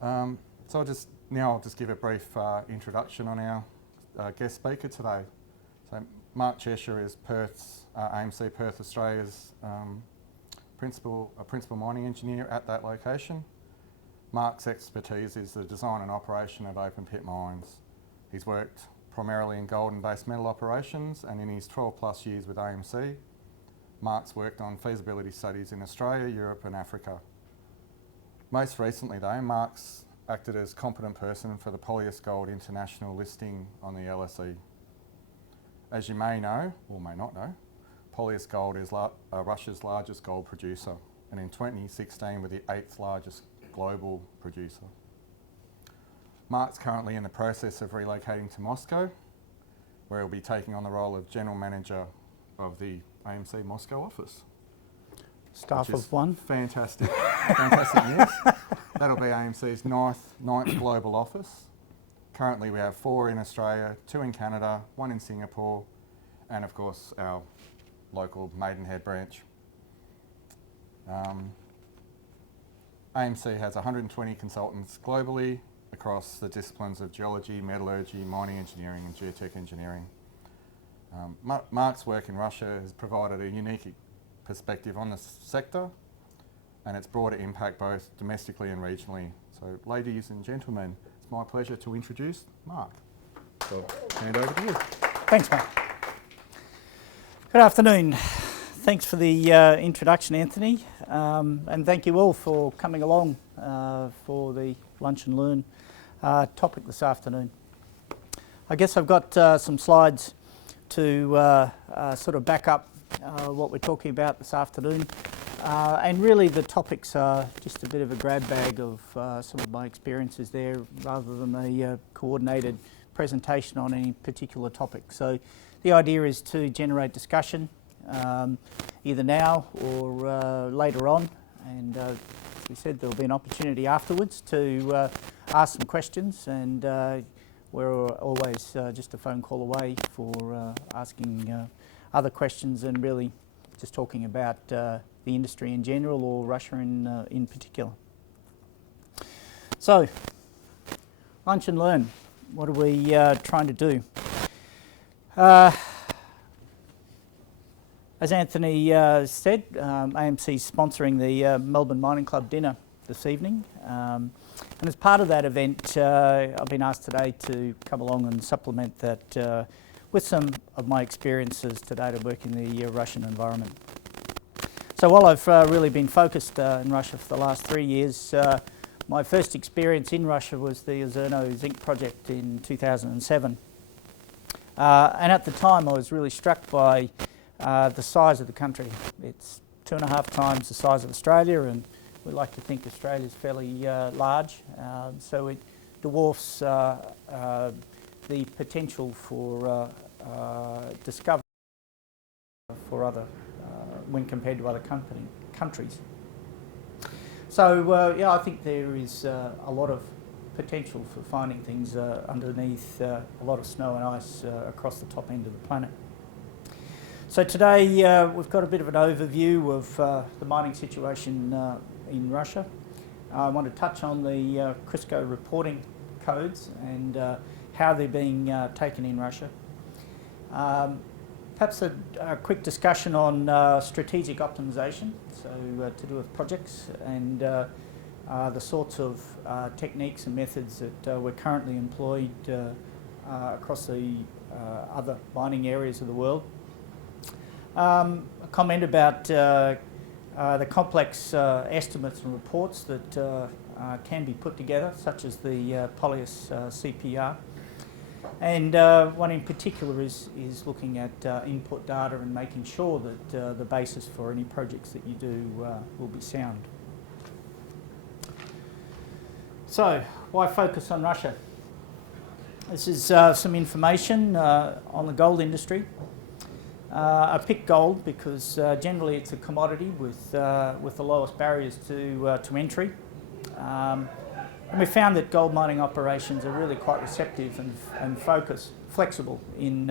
So I'll just give a brief introduction on our guest speaker today. So Mark Chesher is AMC Perth, Australia's principal mining engineer at that location. Mark's expertise is the design and operation of open pit mines. He's worked primarily in gold and base metal operations, and in his 12 plus years with AMC, Mark's worked on feasibility studies in Australia, Europe and Africa. Most recently though, Mark's acted as competent person for the Polyus Gold international listing on the LSE. As you may know, or may not know, Polyus Gold is Russia's largest gold producer, and in 2016 were the 8th largest global producer. Mark's currently in the process of relocating to Moscow, where he'll be taking on the role of General Manager of the AMC Moscow office. Staff of one. Fantastic, fantastic news. That'll be AMC's ninth global office. Currently we have 4 in Australia, 2 in Canada, 1 in Singapore, and of course our local Maidenhead branch. AMC has 120 consultants globally across the disciplines of geology, metallurgy, mining engineering and geotech engineering. Mark's work in Russia has provided a unique perspective on the sector, and its broader impact both domestically and regionally. So ladies and gentlemen, it's my pleasure to introduce Mark. So hand over to you. Thanks, mate. Good afternoon. Thanks for the introduction, Anthony, and thank you all for coming along for the Lunch and Learn topic this afternoon. I guess I've got some slides to sort of back up what we're talking about this afternoon, and really the topics are just a bit of a grab bag of some of my experiences there rather than a coordinated presentation on any particular topic. So the idea is to generate discussion either now or later on, and as we said, there'll be an opportunity afterwards to ask some questions, and we're always just a phone call away for asking other questions and really just talking about the industry in general or Russia in particular. So, Lunch and Learn, what are we trying to do? As Anthony said, AMC is sponsoring the Melbourne Mining Club dinner this evening, and as part of that event I've been asked today to come along and supplement that with some of my experiences today to work in the Russian environment. So while I've really been focused in Russia for the last 3 years, my first experience in Russia was the Ozerno zinc project in 2007. And at the time I was really struck by the size of the country. It's 2.5 times the size of Australia, and we like to think Australia's fairly large, so it dwarfs the potential for discovery for other when compared to other countries. So yeah, I think there is a lot of potential for finding things underneath a lot of snow and ice across the top end of the planet. So today we've got a bit of an overview of the mining situation in Russia. I want to touch on the CRIRSCO reporting codes and how they're being taken in Russia. Perhaps a quick discussion on strategic optimization, so to do with projects and the sorts of techniques and methods that we're currently employed across the other mining areas of the world. A comment about the complex estimates and reports that can be put together, such as the Polyus CPR. And one in particular is looking at input data and making sure that the basis for any projects that you do will be sound. So, why focus on Russia? This is some information on the gold industry. I picked gold because generally it's a commodity with the lowest barriers to entry. And we found that gold mining operations are really quite receptive and flexible in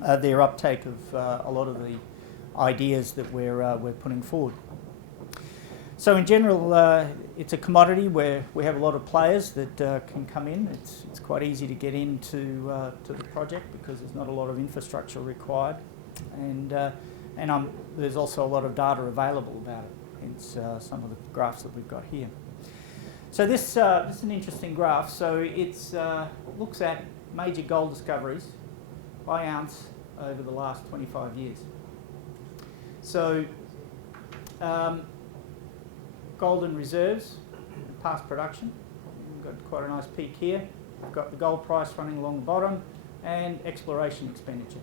their uptake of a lot of the ideas that we're putting forward. So in general, it's a commodity where we have a lot of players that can come in. It's quite easy to get into to the project because there's not a lot of infrastructure required, and there's also a lot of data available about it. Hence some of the graphs that we've got here. So this is an interesting graph. So it looks at major gold discoveries by ounce over the last 25 years. So golden reserves, past production. We've got quite a nice peak here. We've got the gold price running along the bottom and exploration expenditure.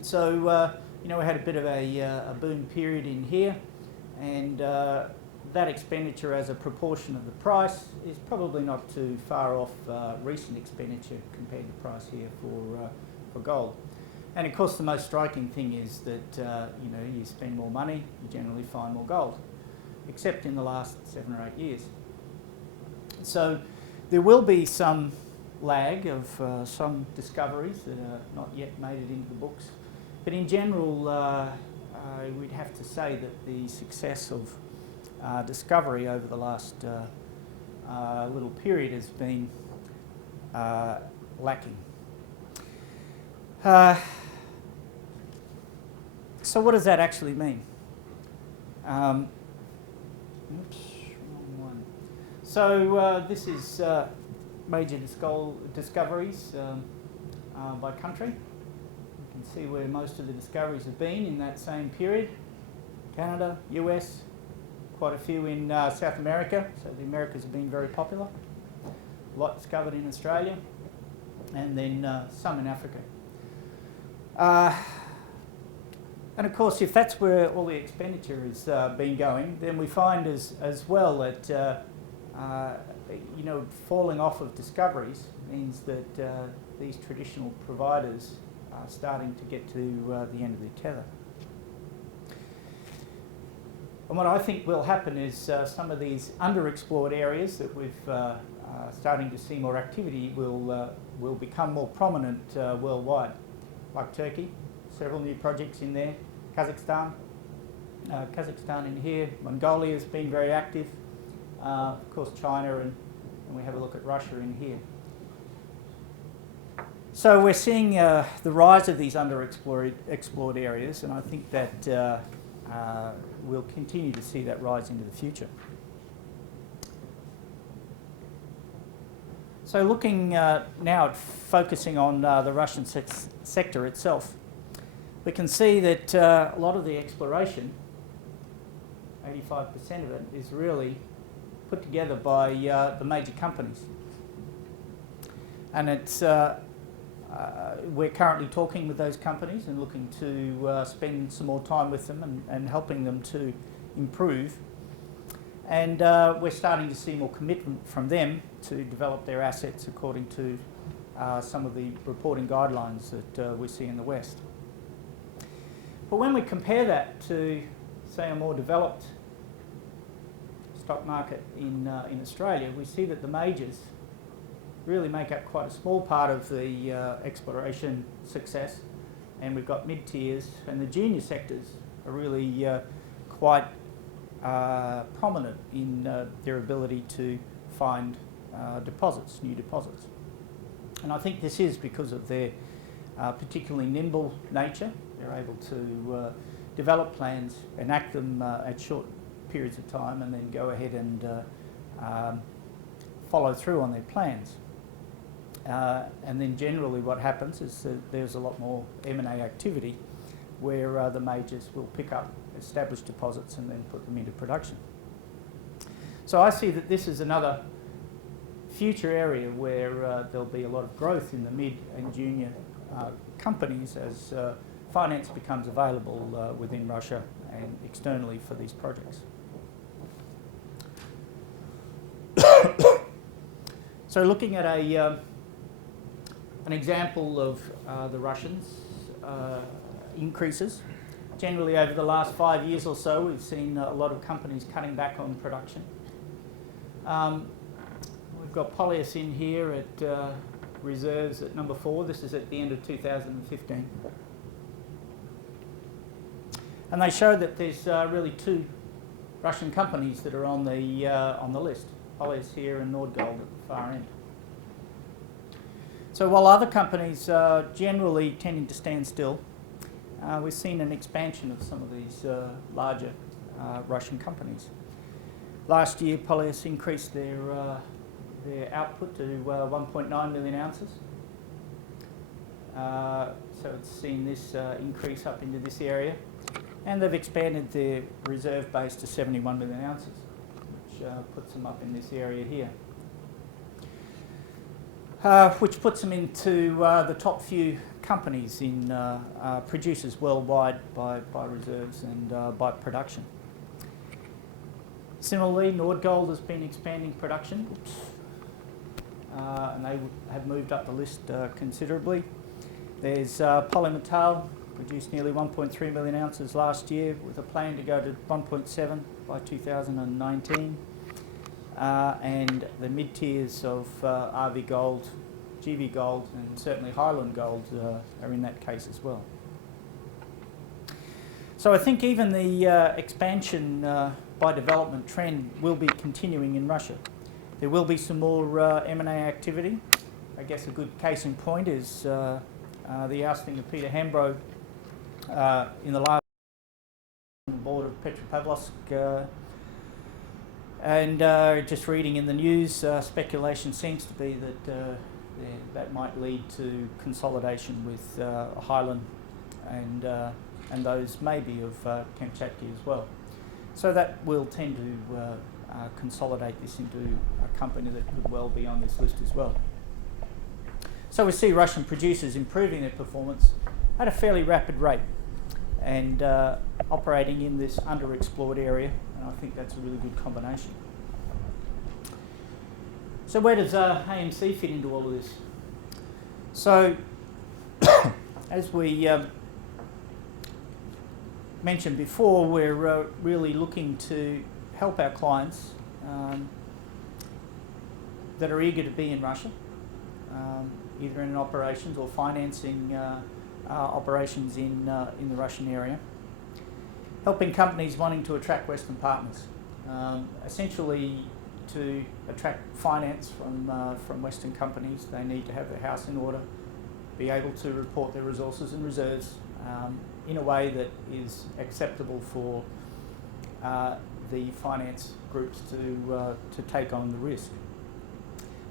So we had a bit of a boom period in here, and that expenditure as a proportion of the price is probably not too far off recent expenditure compared to price here for gold. And of course the most striking thing is that you spend more money, you generally find more gold, except in the last 7 or 8 years. So there will be some lag of some discoveries that are not yet made it into the books. But in general, we'd have to say that the success of discovery over the last little period has been lacking. So what does that actually mean? Oops, wrong one. So this is major discoveries by country. You can see where most of the discoveries have been in that same period. Canada, US, quite a few in South America, so the Americas have been very popular. A lot discovered in Australia, and then some in Africa. And of course, if that's where all the expenditure has been going, then we find as well that falling off of discoveries means that these traditional providers are starting to get to the end of their tether. And what I think will happen is some of these underexplored areas that we've starting to see more activity will become more prominent worldwide, like Turkey, several new projects in there, Kazakhstan in here, Mongolia has been very active, of course China, and we have a look at Russia in here. So we're seeing the rise of these underexplored areas, and I think that we'll continue to see that rise into the future. So looking now at focusing on the Russian sector itself, we can see that a lot of the exploration, 85% of it, is really put together by the major companies. And it's we're currently talking with those companies and looking to spend some more time with them and helping them to improve. And we're starting to see more commitment from them to develop their assets according to some of the reporting guidelines that we see in the West. But when we compare that to, say, a more developed stock market in Australia, we see that the majors really make up quite a small part of the exploration success, and we've got mid-tiers, and the junior sectors are really quite prominent in their ability to find deposits, new deposits. And I think this is because of their particularly nimble nature. They're able to develop plans, enact them at short periods of time, and then go ahead and follow through on their plans. And then generally what happens is that there's a lot more M&A activity where the majors will pick up established deposits and then put them into production. So I see that this is another future area where there'll be a lot of growth in the mid and junior companies as finance becomes available within Russia and externally for these projects. So looking at an example of the Russians' increases, generally over the last 5 years or so we've seen a lot of companies cutting back on production. We've got Polyus in here at reserves at number 4. This is at the end of 2015. And they show that there's really two Russian companies that are on the list, Polyus here and Nordgold at the far end. So while other companies are generally tending to stand still, we've seen an expansion of some of these larger Russian companies. Last year, Polyus increased their output to 1.9 million ounces. So it's seen this increase up into this area. And they've expanded their reserve base to 71 million ounces, which puts them up in this area here. Which puts them into the top few companies in producers worldwide by reserves and by production. Similarly, Nordgold has been expanding production, and they have moved up the list considerably. There's Polymetal, produced nearly 1.3 million ounces last year with a plan to go to 1.7 by 2019. And the mid-tiers of RV Gold, GV Gold and certainly Highland Gold are in that case as well. So I think even the expansion by development trend will be continuing in Russia. There will be some more M&A activity. I guess a good case in point is the ousting of Peter Hambro in the last board of Petropavlovsk. And just reading in the news, speculation seems to be that that might lead to consolidation with Highland and those maybe of Kamchatka as well. So that will tend to consolidate this into a company that could well be on this list as well. So we see Russian producers improving their performance at a fairly rapid rate and operating in this underexplored area, and I think that's a really good combination. So where does AMC fit into all of this? So as we mentioned before, we're really looking to help our clients that are eager to be in Russia, either in operations or financing operations in the Russian area, helping companies wanting to attract Western partners. Essentially, to attract finance from Western companies, they need to have their house in order, be able to report their resources and reserves in a way that is acceptable for the finance groups to take on the risk.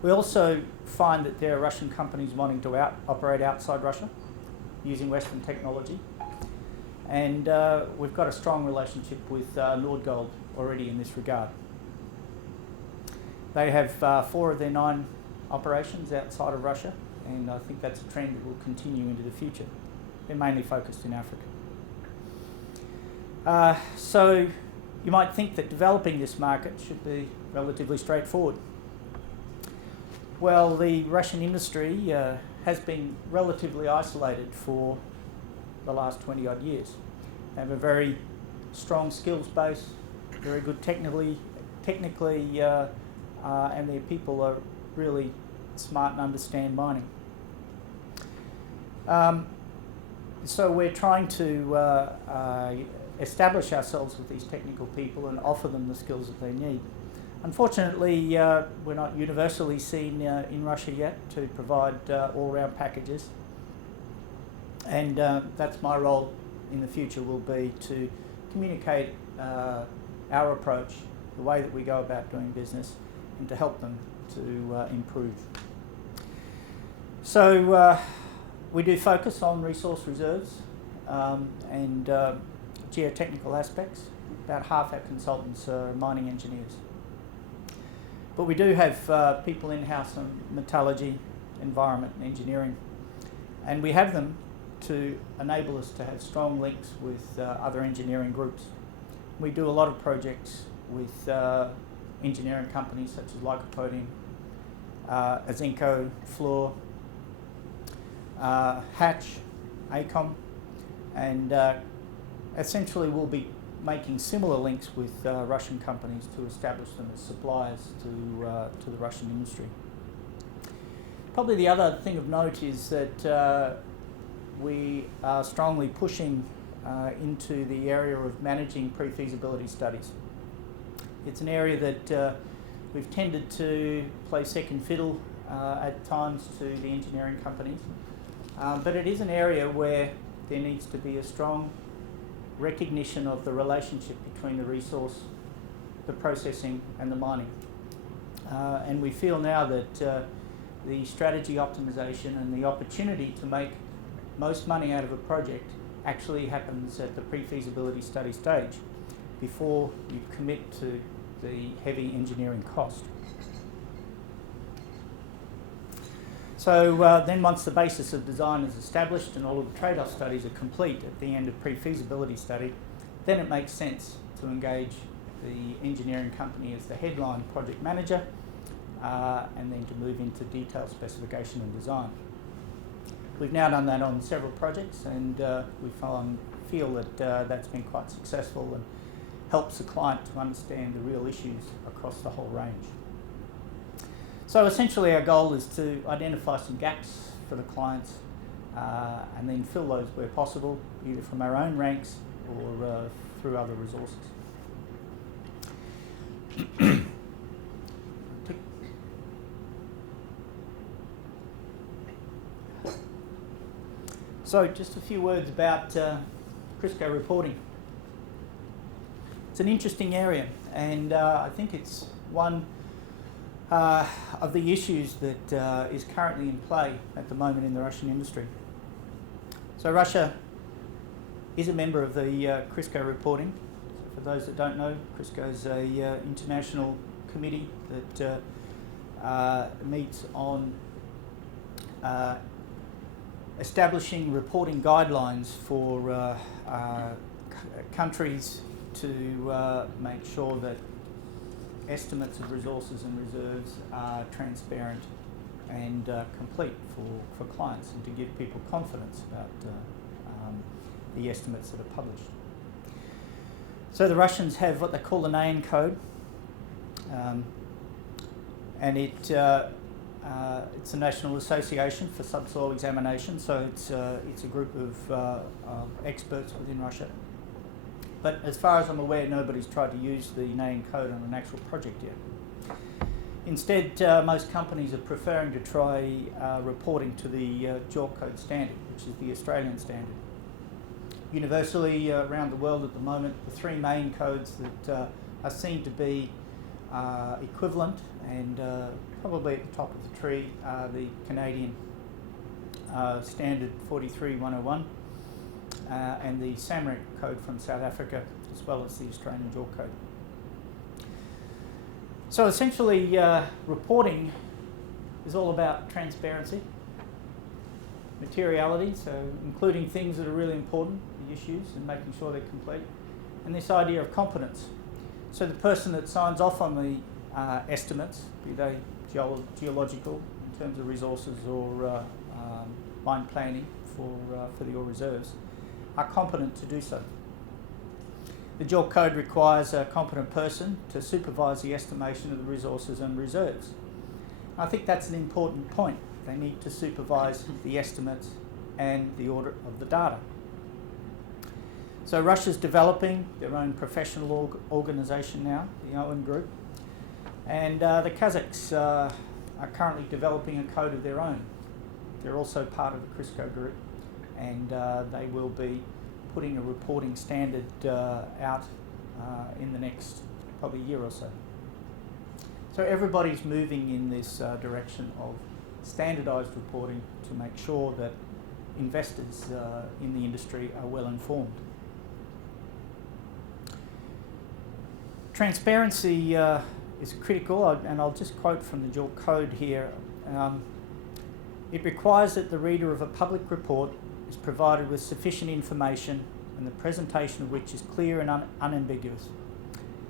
We also find that there are Russian companies wanting to operate outside Russia using Western technology, and we've got a strong relationship with Nordgold already in this regard. They have 4 of their 9 operations outside of Russia, and I think that's a trend that will continue into the future. They're mainly focused in Africa. So you might think that developing this market should be relatively straightforward. Well, the Russian industry has been relatively isolated for the last 20 odd years. They have a very strong skills base, very good technically, and their people are really smart and understand mining. So we're trying to establish ourselves with these technical people and offer them the skills that they need. Unfortunately, we're not universally seen in Russia yet to provide all-round packages, and that's my role in the future will be to communicate our approach, the way that we go about doing business, and to help them to improve. So we do focus on resource reserves and geotechnical aspects. About half our consultants are mining engineers. But we do have people in-house on metallurgy, environment and engineering. And we have them to enable us to have strong links with other engineering groups. We do a lot of projects with engineering companies such as Lycopodium, Azinco, Fluor, Hatch, ACOM, and essentially we'll be making similar links with Russian companies to establish them as suppliers to the Russian industry. Probably the other thing of note is that we are strongly pushing into the area of managing pre-feasibility studies. It's an area that we've tended to play second fiddle at times to the engineering companies, but it is an area where there needs to be a strong recognition of the relationship between the resource, the processing and the mining. And we feel now that the strategy optimization and the opportunity to make most money out of a project actually happens at the pre-feasibility study stage before you commit to the heavy engineering cost. So then once the basis of design is established and all of the trade-off studies are complete at the end of pre-feasibility study, then it makes sense to engage the engineering company as the headline project manager and then to move into detailed specification and design. We've now done that on several projects, and we feel that that's been quite successful and helps the client to understand the real issues across the whole range. So essentially our goal is to identify some gaps for the clients and then fill those where possible, either from our own ranks or through other resources. So just a few words about CRIRSCO Reporting. It's an interesting area, and I think it's one of the issues that is currently in play at the moment in the Russian industry. So Russia is a member of the CRIRSCO Reporting. For those that don't know, CRIRSCO is an international committee that meets on establishing reporting guidelines for countries to make sure that estimates of resources and reserves are transparent and complete for clients, and to give people confidence about the estimates that are published. So the Russians have what they call the NAIN code, and it's a national association for subsoil examination, so it's a group of experts within Russia. But as far as I'm aware, nobody's tried to use the NAIN code on an actual project yet. Instead, most companies are preferring to try reporting to the JORC code standard, which is the Australian standard. Universally around the world at the moment, the three main codes that are seen to be equivalent and probably at the top of the tree are the Canadian standard 43101 and the SAMREC code from South Africa, as well as the Australian JORC code. So essentially reporting is all about transparency, materiality, so including things that are really important, the issues, and making sure they're complete, and this idea of competence. So the person that signs off on the estimates, be they geological in terms of resources or mine planning for the ore reserves, are competent to do so. The JORC code requires a competent person to supervise the estimation of the resources and reserves. I think that's an important point. They need to supervise the estimates and the audit of the data. So Russia's developing their own professional organisation now, the ON Group, and the Kazakhs are currently developing a code of their own. They're also part of the CRIRSCO Group, and they will be putting a reporting standard out in the next probably year or so. So everybody's moving in this direction of standardised reporting to make sure that investors in the industry are well informed. Transparency is critical, and I'll just quote from the JORC code here. It requires that the reader of a public report is provided with sufficient information and the presentation of which is clear and unambiguous,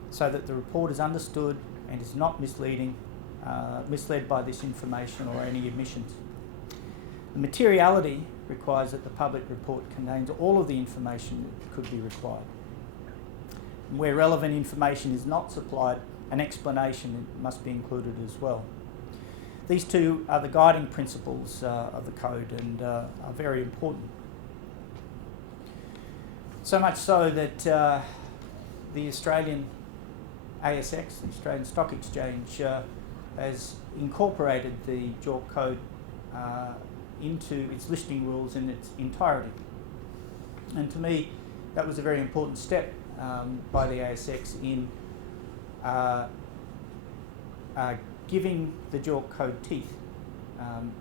so that the report is understood and is not mislead by this information or any omissions. The materiality requires that the public report contains all of the information that could be required. And where relevant information is not supplied, an explanation must be included as well. These two are the guiding principles of the code and are very important. So much so that the Australian ASX, the Australian Stock Exchange, has incorporated the JORC code into its listing rules in its entirety. And to me, that was a very important step by the ASX in giving the JORC code teeth.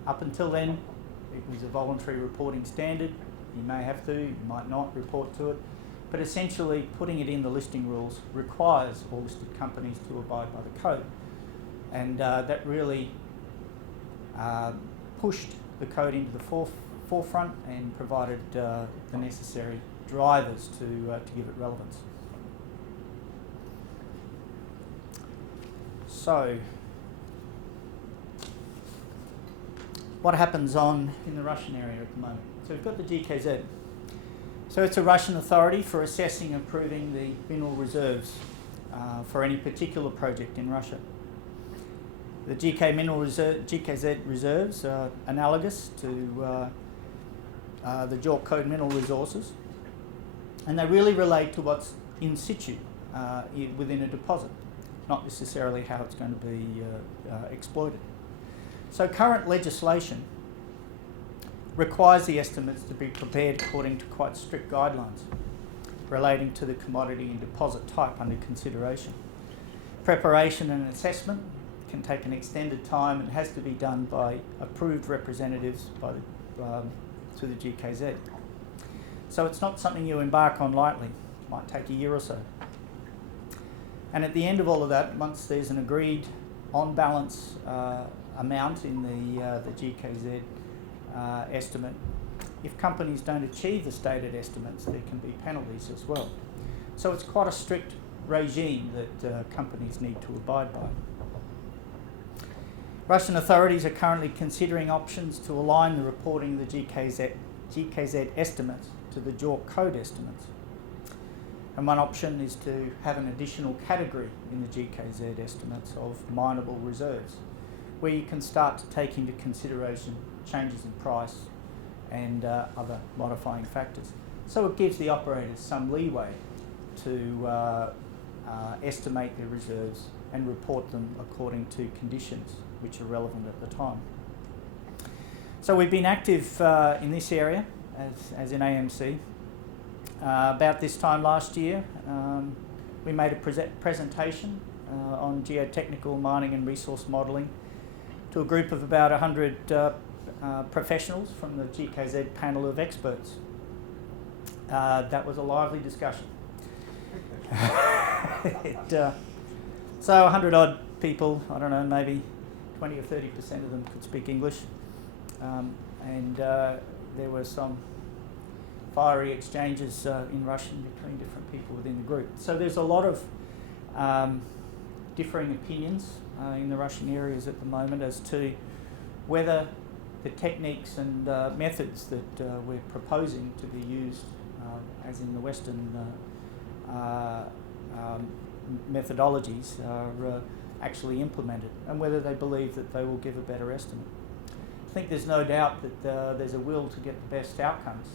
Up until then, it was a voluntary reporting standard. You may have to, you might not report to it, but essentially putting it in the listing rules requires all listed companies to abide by the code. And that really pushed the code into the forefront and provided the necessary drivers to give it relevance. So, what happens in the Russian area at the moment? So we've got the GKZ. So it's a Russian authority for assessing and approving the mineral reserves for any particular project in Russia. The GKZ reserves are analogous to the JORC code mineral resources, and they really relate to what's in situ within a deposit, not necessarily how it's going to be exploited. So current legislation requires the estimates to be prepared according to quite strict guidelines relating to the commodity and deposit type under consideration. Preparation and assessment can take an extended time and has to be done by approved representatives through the GKZ. So it's not something you embark on lightly. It might take a year or so. And at the end of all of that, once there's an agreed on-balance amount in the GKZ estimate, if companies don't achieve the stated estimates, there can be penalties as well. So it's quite a strict regime that companies need to abide by. Russian authorities are currently considering options to align the reporting of the GKZ estimates to the JORC code estimates. And one option is to have an additional category in the GKZ estimates of mineable reserves, where you can start to take into consideration changes in price and other modifying factors. So it gives the operators some leeway to estimate their reserves and report them according to conditions which are relevant at the time. So we've been active in this area as in AMC. About this time last year, we made a presentation on geotechnical mining and resource modelling to a group of about 100 professionals from the GKZ panel of experts. That was a lively discussion. So 100 odd people, I don't know, maybe 20 or 30% of them could speak English, and there were some fiery exchanges in Russian between different people within the group. So there's a lot of differing opinions in the Russian areas at the moment as to whether the techniques and methods that we're proposing to be used, as in the Western methodologies, are actually implemented, and whether they believe that they will give a better estimate. I think there's no doubt that there's a will to get the best outcomes,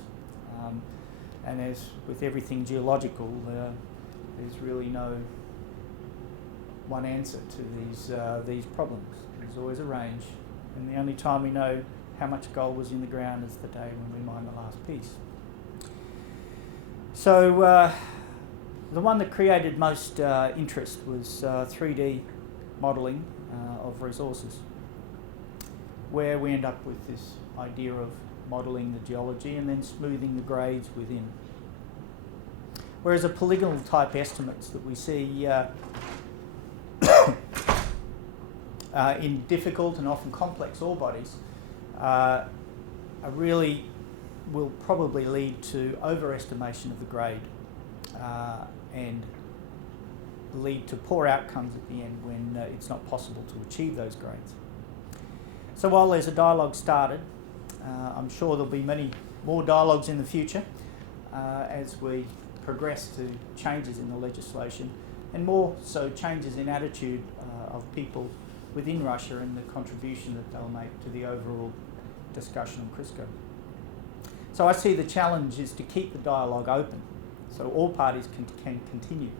and as with everything geological, there's really no one answer to these problems. There's always a range, and the only time we know how much gold was in the ground is the day when we mine the last piece. So the one that created most interest was 3D modelling of resources, where we end up with this idea of modelling the geology and then smoothing the grades within. Whereas the polygonal type estimates that we see in difficult and often complex ore bodies really will probably lead to overestimation of the grade and lead to poor outcomes at the end when it's not possible to achieve those grades. So while there's a dialogue started, I'm sure there'll be many more dialogues in the future as we progress to changes in the legislation, and more so changes in attitude of people within Russia and the contribution that they'll make to the overall discussion on CRIRSCO. So I see the challenge is to keep the dialogue open so all parties can continue.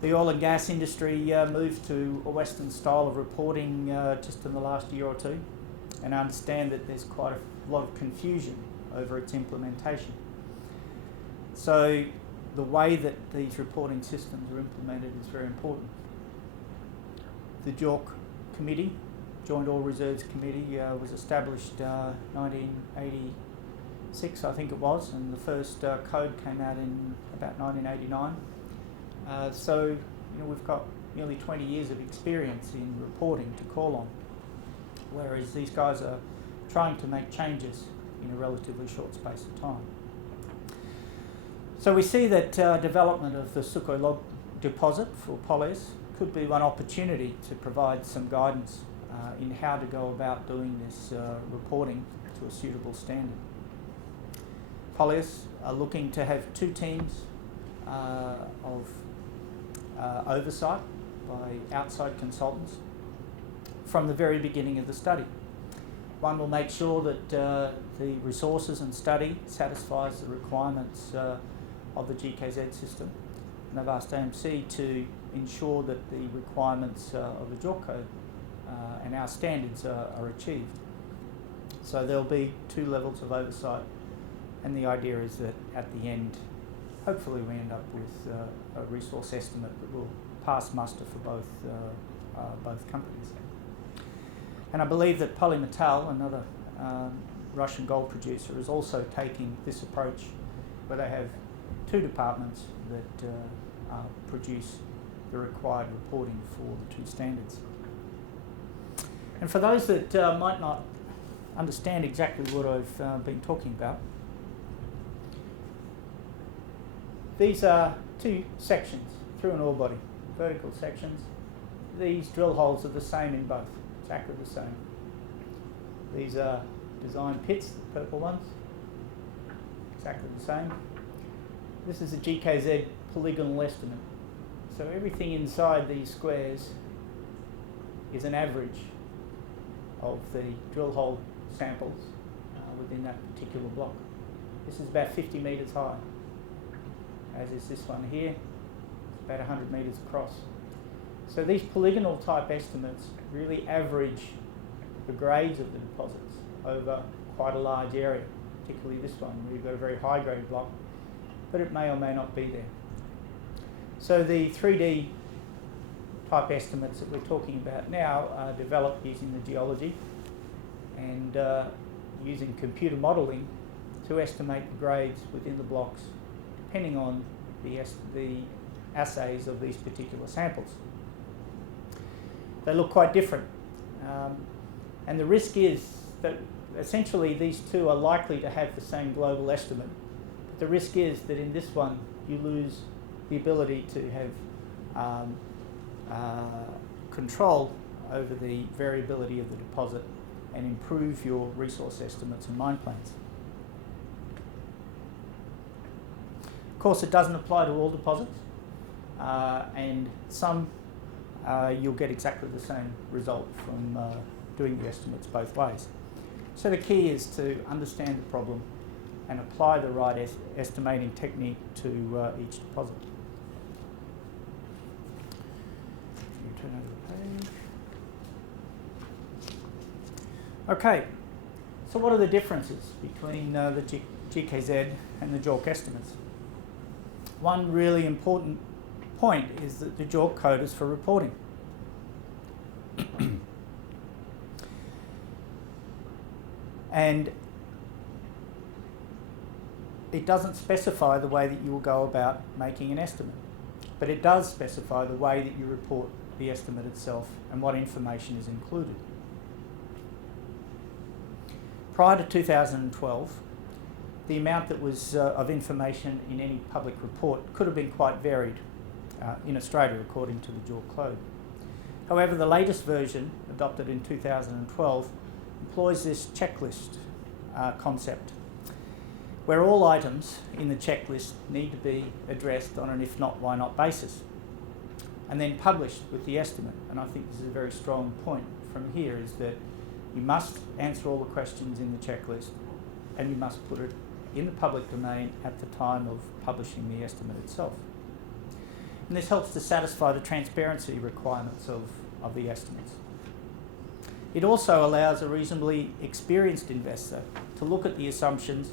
The oil and gas industry moved to a Western style of reporting just in the last year or two, and I understand that there's quite a lot of confusion over its implementation. So the way that these reporting systems are implemented is very important. The JORC Committee, Joint Oil Reserves Committee, was established 1986, I think it was, and the first code came out in about 1989. So we've got nearly 20 years of experience in reporting to call on, whereas these guys are trying to make changes in a relatively short space of time. So we see that development of the Sukhoi log deposit for Polyus could be one opportunity to provide some guidance in how to go about doing this reporting to a suitable standard. Polyus are looking to have two teams of oversight by outside consultants from the very beginning of the study. One will make sure that the resources and study satisfies the requirements of the GKZ system, and I've asked AMC to ensure that the requirements of the JORC code and our standards are achieved. So there'll be two levels of oversight, and the idea is that at the end, hopefully we end up with a resource estimate that will pass muster for both companies. And I believe that Polymetal, another Russian gold producer, is also taking this approach, where they have two departments that produce the required reporting for the two standards. And for those that might not understand exactly what I've been talking about, these are two sections through an ore body, vertical sections. These drill holes are the same in both, exactly the same. These are design pits, the purple ones, exactly the same. This is a GKZ polygonal estimate. So everything inside these squares is an average of the drill hole samples within that particular block. This is about 50 metres high, as is this one here. It's about 100 metres across. So these polygonal type estimates really average the grades of the deposits over quite a large area, particularly this one where you've got a very high grade block, but it may or may not be there. So the 3D type estimates that we're talking about now are developed using the geology and using computer modelling to estimate the grades within the blocks depending on the assays of these particular samples. They look quite different, and the risk is that essentially these two are likely to have the same global estimate, but the risk is that in this one you lose the ability to have control over the variability of the deposit and improve your resource estimates and mine plans. Of course, it doesn't apply to all deposits, and some you'll get exactly the same result from doing the estimates both ways. So the key is to understand the problem and apply the right estimating technique to each deposit. You turn over the page. Okay, so what are the differences between the GKZ and the JORC estimates? One really important point is that the JORC code is for reporting. And it doesn't specify the way that you will go about making an estimate, but it does specify the way that you report the estimate itself and what information is included. Prior to 2012, the amount that was of information in any public report could have been quite varied in Australia according to the JORC code. However, the latest version, adopted in 2012, employs this checklist concept, where all items in the checklist need to be addressed on an if not, why not basis, and then published with the estimate. And I think this is a very strong point from here, is that you must answer all the questions in the checklist and you must put it in the public domain at the time of publishing the estimate itself. And this helps to satisfy the transparency requirements of the estimates. It also allows a reasonably experienced investor to look at the assumptions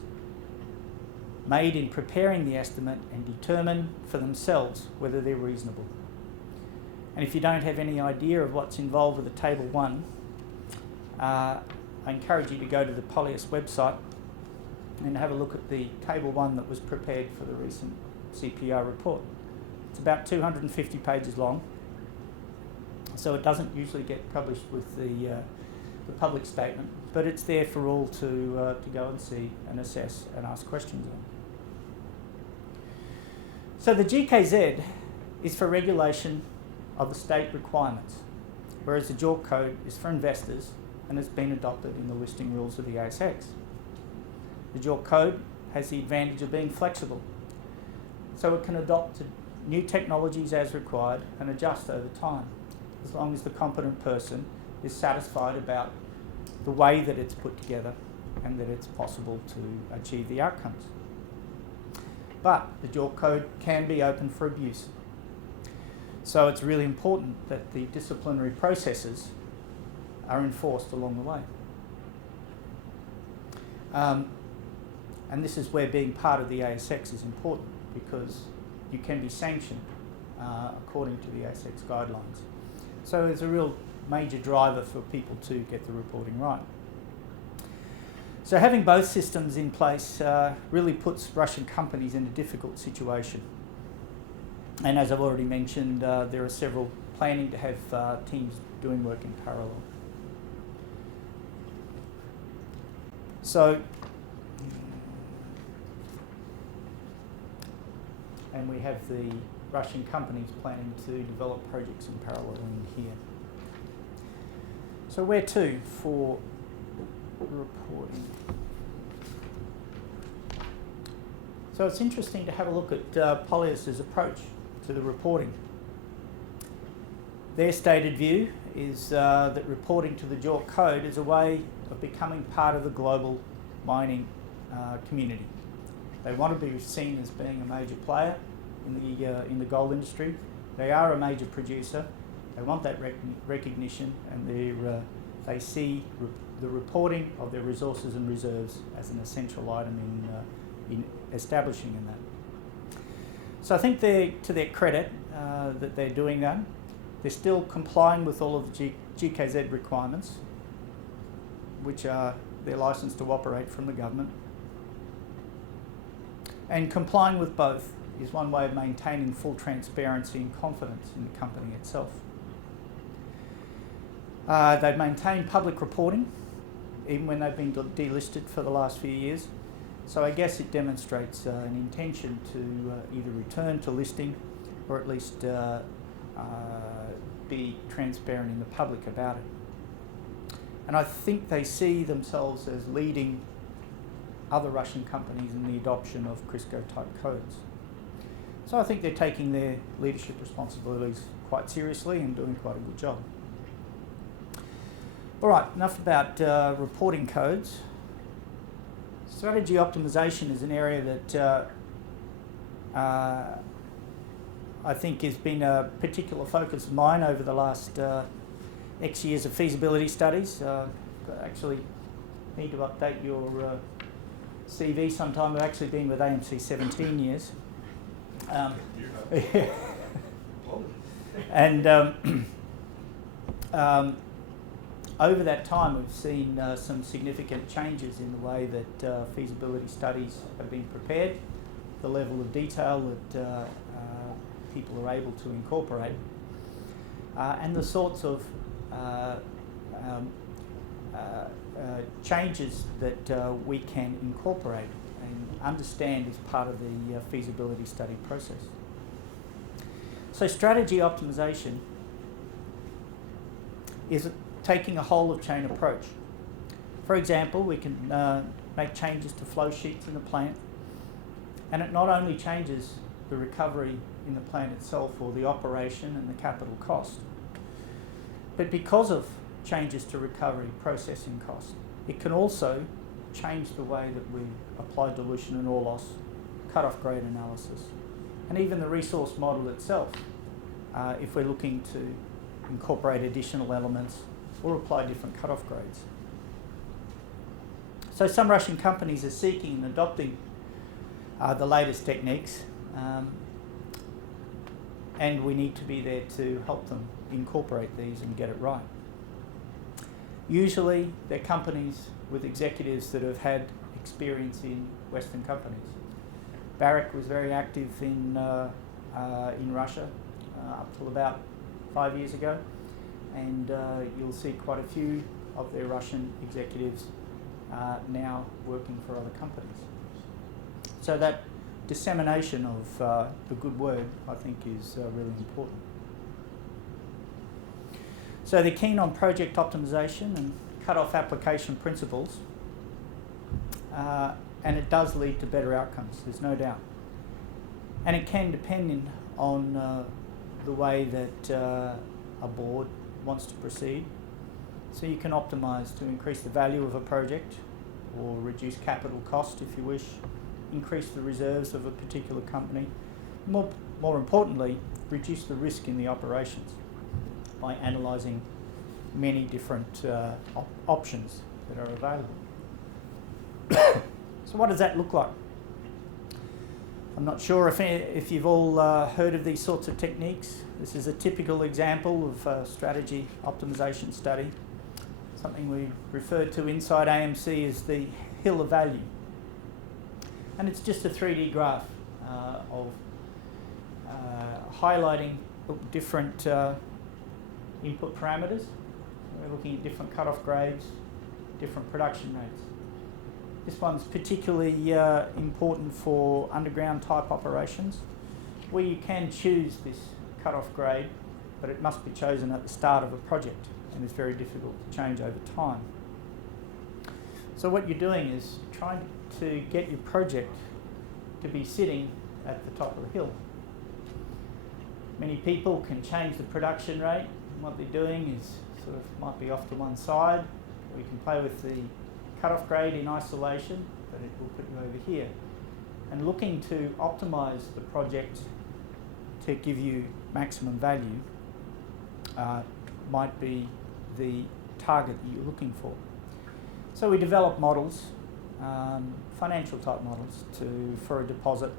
made in preparing the estimate and determine for themselves whether they're reasonable. And if you don't have any idea of what's involved with the Table 1, I encourage you to go to the Polyus website and have a look at the Table 1 that was prepared for the recent CPR report. It's about 250 pages long, so it doesn't usually get published with the public statement, but it's there for all to go and see and assess and ask questions on. So the GKZ is for regulation of the state requirements, whereas the JORC code is for investors and has been adopted in the listing rules of the ASX. The JORC code has the advantage of being flexible, so it can adopt new technologies as required and adjust over time, as long as the competent person is satisfied about the way that it's put together and that it's possible to achieve the outcomes. But the JORC code can be open for abuse. So it's really important that the disciplinary processes are enforced along the way. And this is where being part of the ASX is important, because you can be sanctioned according to the ASX guidelines. So it's a real major driver for people to get the reporting right. So having both systems in place really puts Russian companies in a difficult situation. And as I've already mentioned, there are several planning to have teams doing work in parallel. So, and we have the Russian companies planning to develop projects in parallel in here. So where to for reporting? So it's interesting to have a look at Polyus's approach to the reporting. Their stated view is that reporting to the JORC code is a way of becoming part of the global mining community. They want to be seen as being a major player in the gold industry. They are a major producer. They want that recognition, and they see the reporting of their resources and reserves as an essential item in establishing in that. So I think to their credit that they're doing that. They're still complying with all of the GKZ requirements, which are their license to operate from the government. And complying with both is one way of maintaining full transparency and confidence in the company itself. They've maintained public reporting, even when they've been delisted for the last few years. So I guess it demonstrates an intention to either return to listing or at least be transparent in the public about it. And I think they see themselves as leading other Russian companies in the adoption of CRIRSCO type codes. So I think they're taking their leadership responsibilities quite seriously and doing quite a good job. All right, enough about reporting codes. Strategy optimization is an area that I think has been a particular focus of mine over the last X years of feasibility studies. Actually need to update your CV sometime. I've actually been with AMC 17 years. And over that time we've seen some significant changes in the way that feasibility studies have been prepared, the level of detail that people are able to incorporate, and the sorts of changes that we can incorporate and understand as part of the feasibility study process. So strategy optimization is taking a whole of chain approach. For example, we can make changes to flow sheets in the plant, and it not only changes the recovery in the plant itself or the operation and the capital cost, but because of changes to recovery processing cost, it can also changed the way that we apply dilution and ore loss, cut-off grade analysis, and even the resource model itself, if we're looking to incorporate additional elements or apply different cut-off grades. So some Russian companies are seeking and adopting the latest techniques, and we need to be there to help them incorporate these and get it right. Usually they're companies with executives that have had experience in Western companies. Barrick was very active in Russia up till about 5 years ago, and you'll see quite a few of their Russian executives now working for other companies. So that dissemination of the good word, I think, is really important. So they're keen on project optimization and cut-off application principles, and it does lead to better outcomes, there's no doubt. And it can depend on the way that a board wants to proceed. So you can optimise to increase the value of a project or reduce capital cost if you wish, increase the reserves of a particular company, more importantly, reduce the risk in the operations by analysing many different options that are available. So what does that look like? I'm not sure if you've all heard of these sorts of techniques. This is a typical example of a strategy optimization study. Something we refer to inside AMC as the hill of value. And it's just a 3D graph of highlighting different input parameters. We're looking at different cut-off grades, different production rates. This one's particularly important for underground type operations, where you can choose this cut-off grade, but it must be chosen at the start of a project, and it's very difficult to change over time. So what you're doing is trying to get your project to be sitting at the top of the hill. Many people can change the production rate, and what they're doing is sort of might be off to one side. We can play with the cut-off grade in isolation, but it will put you over here. And looking to optimise the project to give you maximum value might be the target that you're looking for. So we develop models, financial type models for a deposit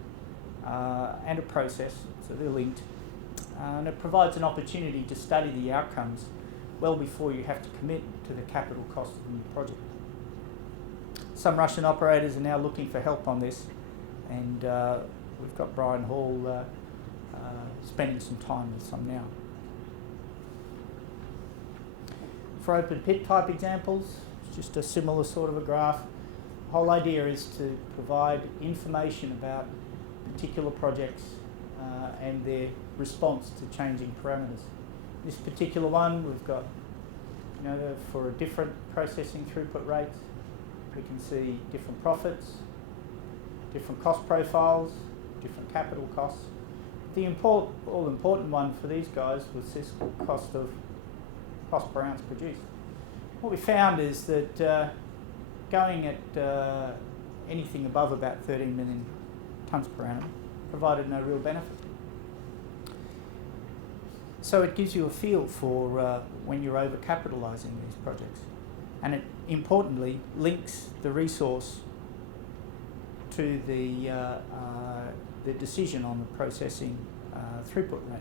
and a process, so they're linked. And it provides an opportunity to study the outcomes well before you have to commit to the capital cost of the new project. Some Russian operators are now looking for help on this, and we've got Brian Hall spending some time with some now. For open pit type examples, it's just a similar sort of a graph. The whole idea is to provide information about particular projects and their response to changing parameters. This particular one, we've got, for a different processing throughput rates, we can see different profits, different cost profiles, different capital costs. The all-important one for these guys was this cost per ounce produced. What we found is that going at anything above about 13 million tonnes per annum provided no real benefit. So it gives you a feel for when you're over-capitalising these projects. And it importantly links the resource to the decision on the processing throughput rate.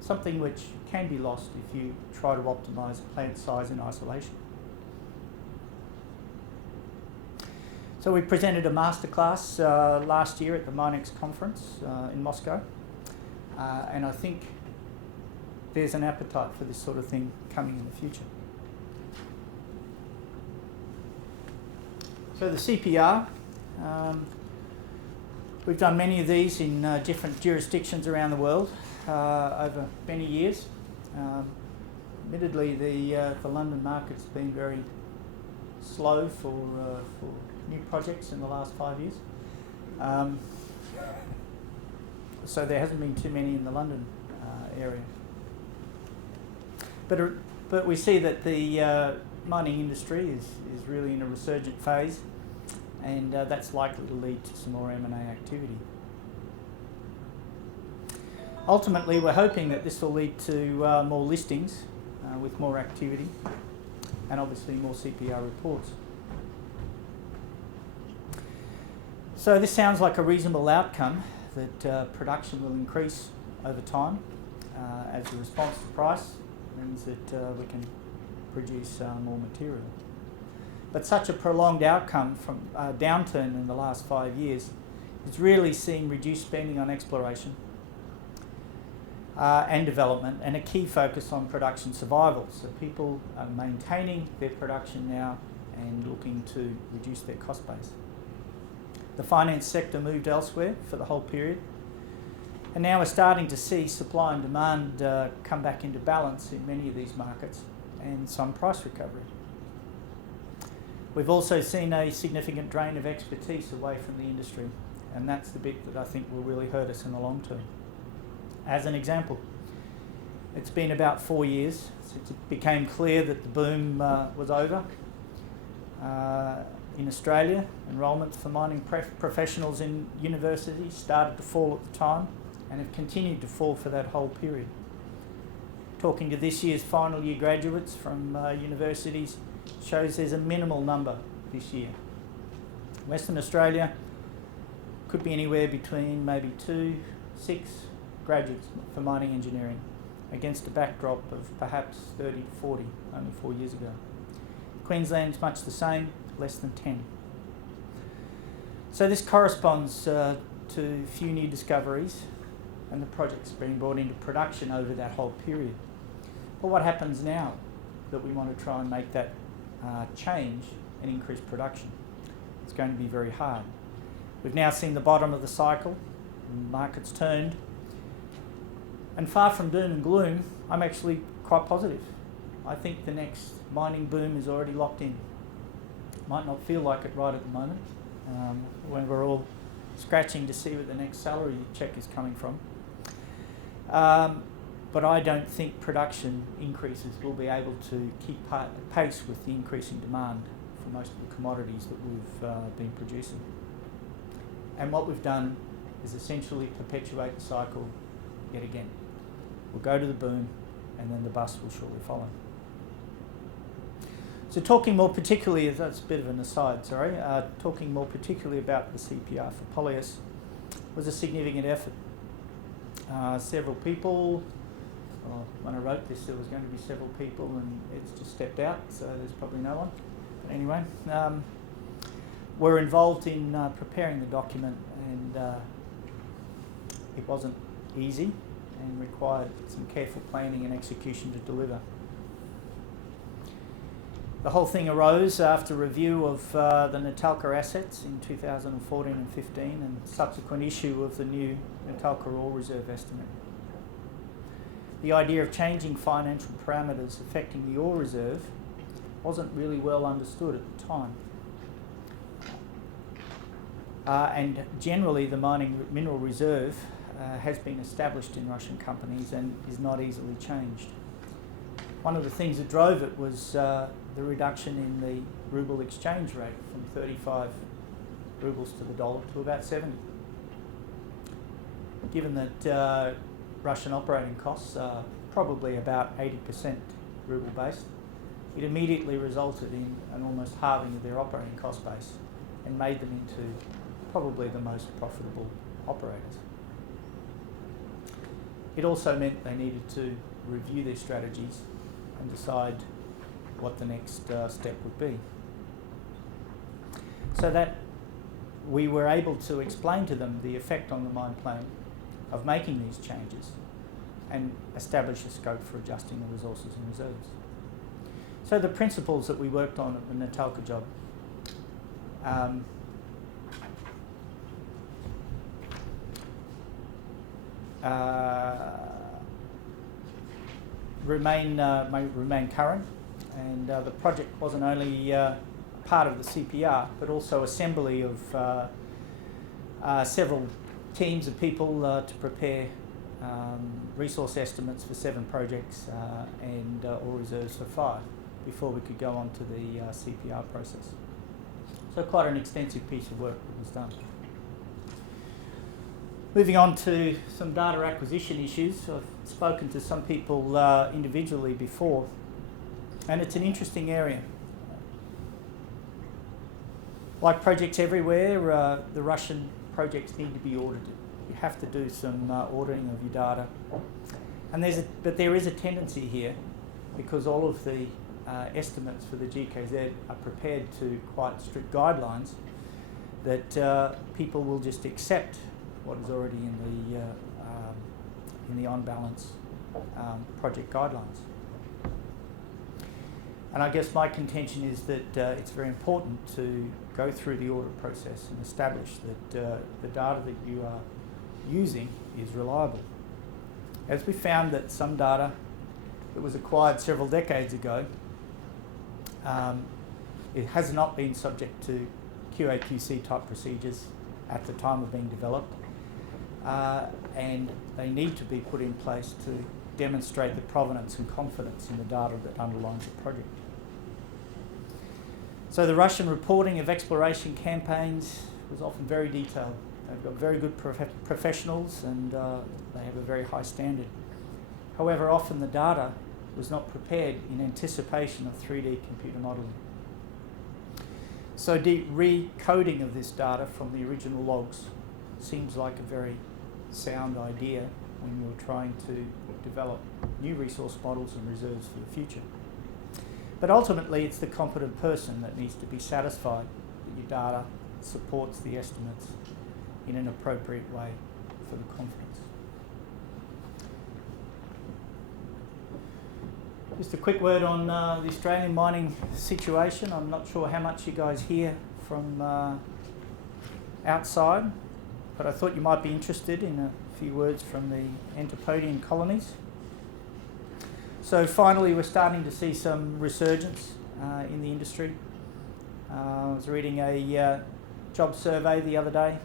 Something which can be lost if you try to optimise plant size in isolation. So we presented a masterclass last year at the Minex conference in Moscow, and I think there's an appetite for this sort of thing coming in the future. So the CPR, we've done many of these in different jurisdictions around the world over many years. Admittedly, the London market's been very slow for new projects in the last 5 years. So there hasn't been too many in the London area. But we see that the mining industry is really in a resurgent phase, and that's likely to lead to some more M&A activity. Ultimately, we're hoping that this will lead to more listings with more activity and obviously more CPR reports. So this sounds like a reasonable outcome, that production will increase over time as a response to price means that we can produce more material. But such a prolonged outcome from a downturn in the last 5 years has really seen reduced spending on exploration and development, and a key focus on production survival. So people are maintaining their production now and looking to reduce their cost base. The finance sector moved elsewhere for the whole period, and now we're starting to see supply and demand come back into balance in many of these markets and some price recovery. We've also seen a significant drain of expertise away from the industry, and that's the bit that I think will really hurt us in the long term. As an example, it's been about 4 years since it became clear that the boom was over. In Australia, enrolments for mining professionals in universities started to fall at the time and have continued to fall for that whole period. Talking to this year's final year graduates from universities shows there's a minimal number this year. Western Australia could be anywhere between maybe 2, 6 graduates for mining engineering against a backdrop of perhaps 30 to 40 only 4 years ago. Queensland's much the same, less than 10. So this corresponds to few new discoveries and the projects being brought into production over that whole period. But what happens now that we want to try and make that change and increase production? It's going to be very hard. We've now seen the bottom of the cycle, the market's turned, and far from doom and gloom, I'm actually quite positive. I think the next mining boom is already locked in. Might not feel like it right at the moment, when we're all scratching to see where the next salary check is coming from. But I don't think production increases will be able to keep pace with the increasing demand for most of the commodities that we've been producing. And what we've done is essentially perpetuate the cycle yet again. We'll go to the boom and then the bust will shortly follow. So talking more particularly, that's a bit of an aside, sorry, talking more particularly about the CPR for Polyus was a significant effort. Several people, well, when I wrote this there was going to be several people and it's just stepped out, so there's probably no one. But anyway, we're involved in preparing the document, and it wasn't easy and required some careful planning and execution to deliver. The whole thing arose after review of the Natalka assets in 2014 and 15 and subsequent issue of the new Natalka ore reserve estimate. The idea of changing financial parameters affecting the ore reserve wasn't really well understood at the time. And generally the mining mineral reserve has been established in Russian companies and is not easily changed. One of the things that drove it was the reduction in the ruble exchange rate from 35 rubles to the dollar to about 70. Given that Russian operating costs are probably about 80% ruble based, it immediately resulted in an almost halving of their operating cost base and made them into probably the most profitable operators. It also meant they needed to review their strategies and decide what the next step would be. So that we were able to explain to them the effect on the mine plan of making these changes and establish a scope for adjusting the resources and reserves. So the principles that we worked on at the Natalka job remain current, and the project wasn't only part of the CPR but also assembly of several teams of people to prepare resource estimates for 7 projects and ore reserves for 5 before we could go on to the CPR process. So quite an extensive piece of work that was done. Moving on to some data acquisition issues. I've spoken to some people individually before, and it's an interesting area. Like projects everywhere, the Russian projects need to be audited. You have to do some auditing of your data. And but there is a tendency here, because all of the estimates for the GKZ are prepared to quite strict guidelines, that people will just accept what is already in the on-balance project guidelines. And I guess my contention is that it's very important to go through the audit process and establish that the data that you are using is reliable. As we found that some data that was acquired several decades ago, it has not been subject to QA/QC type procedures at the time of being developed, and they need to be put in place to demonstrate the provenance and confidence in the data that underlines the project. So the Russian reporting of exploration campaigns was often very detailed. They've got very good professionals, and they have a very high standard. However, often the data was not prepared in anticipation of 3D computer modelling. So recoding of this data from the original logs seems like a very sound idea when you're trying to develop new resource models and reserves for the future. But ultimately, it's the competent person that needs to be satisfied that your data supports the estimates in an appropriate way for the confidence. Just a quick word on the Australian mining situation. I'm not sure how much you guys hear from outside, but I thought you might be interested in a few words from the Antipodean colonies. So finally, we're starting to see some resurgence in the industry. I was reading a job survey the other day.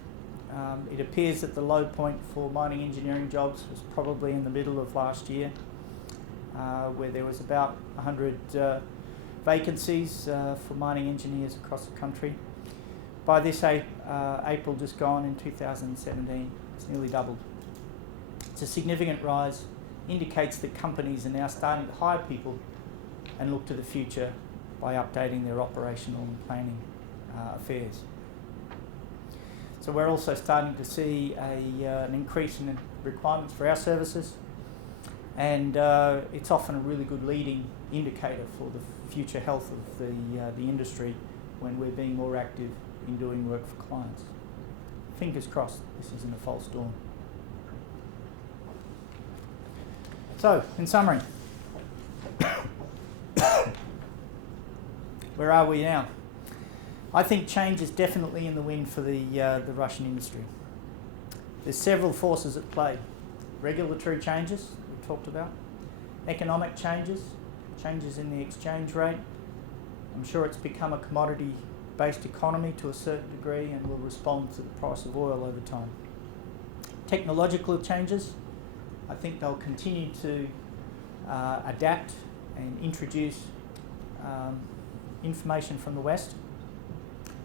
It appears that the low point for mining engineering jobs was probably in the middle of last year, where there was about 100 vacancies for mining engineers across the country. By this April just gone in 2017, it's nearly doubled. It's a significant rise, indicates that companies are now starting to hire people and look to the future by updating their operational and planning affairs. So we're also starting to see an increase in requirements for our services, and it's often a really good leading indicator for the future health of the industry when we're being more active in doing work for clients. Fingers crossed this isn't a false dawn. So, in summary, where are we now? I think change is definitely in the wind for the Russian industry. There's several forces at play. Regulatory changes, we talked about. Economic changes, changes in the exchange rate. I'm sure it's become a commodity-based economy to a certain degree and will respond to the price of oil over time. Technological changes, I think they'll continue to adapt and introduce information from the West.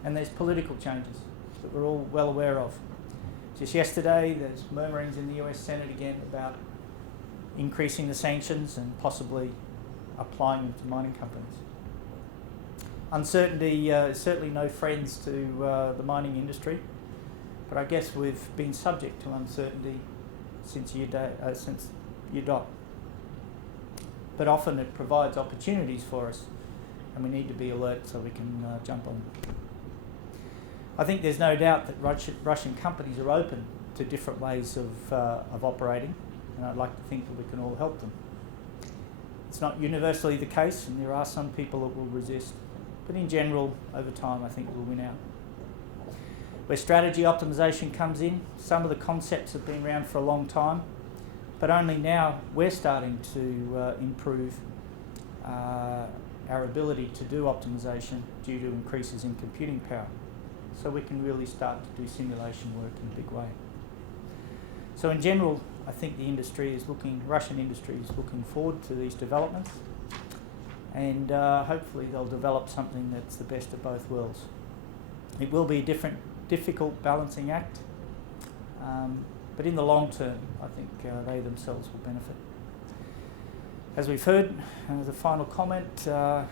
And there's political changes that we're all well aware of. Just yesterday, there's murmurings in the US Senate again about increasing the sanctions and possibly applying them to mining companies. Uncertainty is certainly no friends to the mining industry, but I guess we've been subject to uncertainty since year dot. But often it provides opportunities for us, and we need to be alert so we can jump on them. I think there's no doubt that Russian companies are open to different ways of operating, and I'd like to think that we can all help them. It's not universally the case, and there are some people that will resist, but in general, over time, I think we'll win out. Where strategy optimization comes in, some of the concepts have been around for a long time, but only now we're starting to improve our ability to do optimization due to increases in computing power. So we can really start to do simulation work in a big way. So in general, I think the industry is Russian industry is looking forward to these developments, and hopefully they'll develop something that's the best of both worlds. It will be a difficult balancing act, but in the long term, I think they themselves will benefit. As we've heard, as a final comment,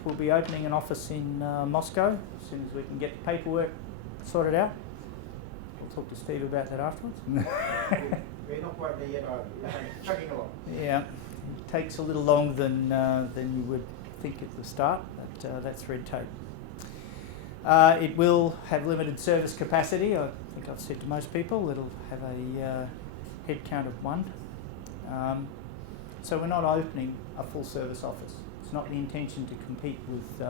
we'll be opening an office in Moscow as soon as we can get the paperwork sorted out. We'll talk to Steve about that afterwards. We're not quite there yet, we're chugging along. Yeah, it takes a little longer than you would think at the start, but that's red tape. It will have limited service capacity. I think I've said to most people it'll have a head count of 1. So we're not opening a full service office. It's not the intention to compete with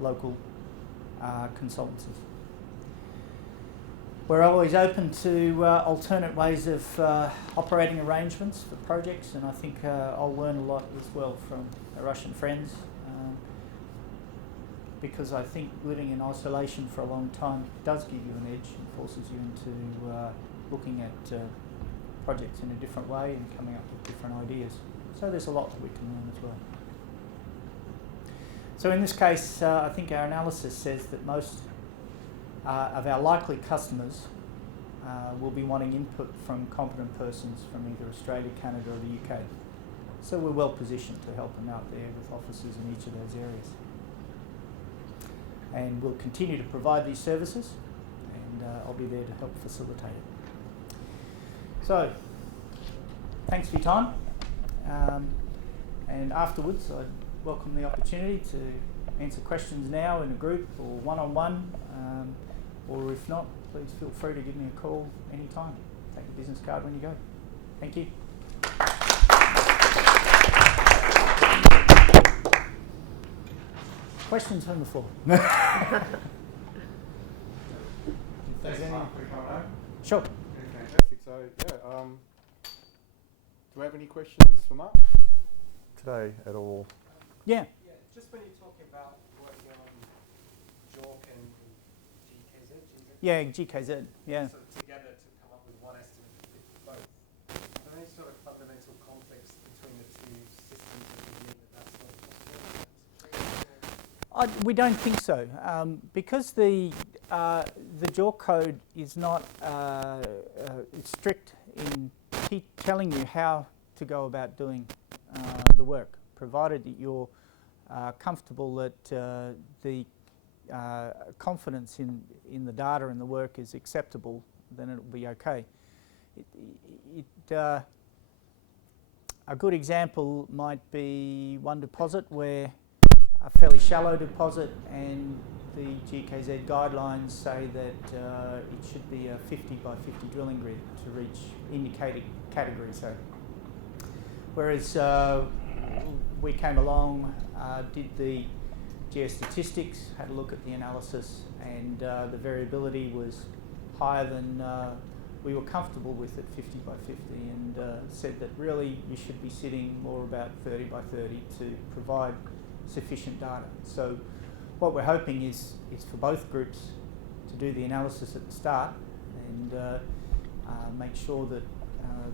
local consultancies. We're always open to alternate ways of operating arrangements for projects, and I think I'll learn a lot as well from our Russian friends, because I think living in isolation for a long time does give you an edge and forces you into looking at projects in a different way and coming up with different ideas. So there's a lot that we can learn as well. So in this case, I think our analysis says that most of our likely customers will be wanting input from competent persons from either Australia, Canada or the UK. So we're well positioned to help them out there with offices in each of those areas. And we'll continue to provide these services, and I'll be there to help facilitate it. So, thanks for your time. And afterwards, I'd welcome the opportunity to answer questions now in a group or one-on-one, or if not, please feel free to give me a call anytime. Take your business card when you go. Thank you. Questions from the floor? Thanks, Mark, for coming over. Sure. Yeah, fantastic. So, yeah, do we have any questions for Mark today at all? Yeah. Yeah, just when you're talking about working on JORC and GKZ, Yeah, GKZ, yeah. so together to come up with one estimate to fit both. Are there any sort of fundamental conflicts between the two systems that you mean that's not possible? We don't think so, because the JORC code is not strict in telling you how to go about doing the work, provided that you're comfortable that the confidence in the data and the work is acceptable, then it'll be okay. A good example might be one deposit where a fairly shallow deposit, and the GKZ guidelines say that it should be a 50 by 50 drilling grid to reach indicated category. So, whereas we came along, did the geostatistics, had a look at the analysis, and the variability was higher than we were comfortable with at 50 by 50, and said that really you should be sitting more about 30 by 30 to provide sufficient data. So what we're hoping is for both groups to do the analysis at the start and make sure that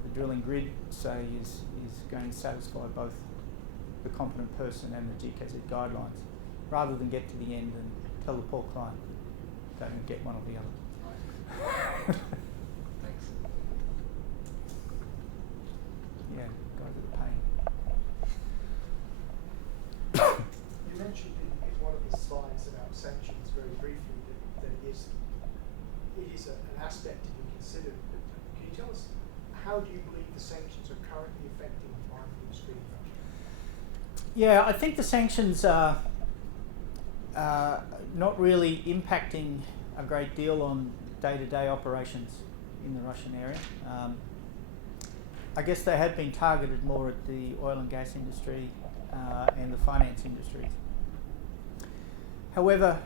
the drilling grid, say, is going to satisfy both the competent person and the GKZ guidelines, rather than get to the end and tell the poor client that they don't get one or the other. Thanks. Yeah, go to the pain. You mentioned in one of the slides about sanctions very briefly that it is an aspect to be considered. But can you tell us, how do you believe the sanctions are currently affecting the mining industry in Russia? Yeah, I think the sanctions are not really impacting a great deal on day-to-day operations in the Russian area. I guess they have been targeted more at the oil and gas industry and the finance industries. However,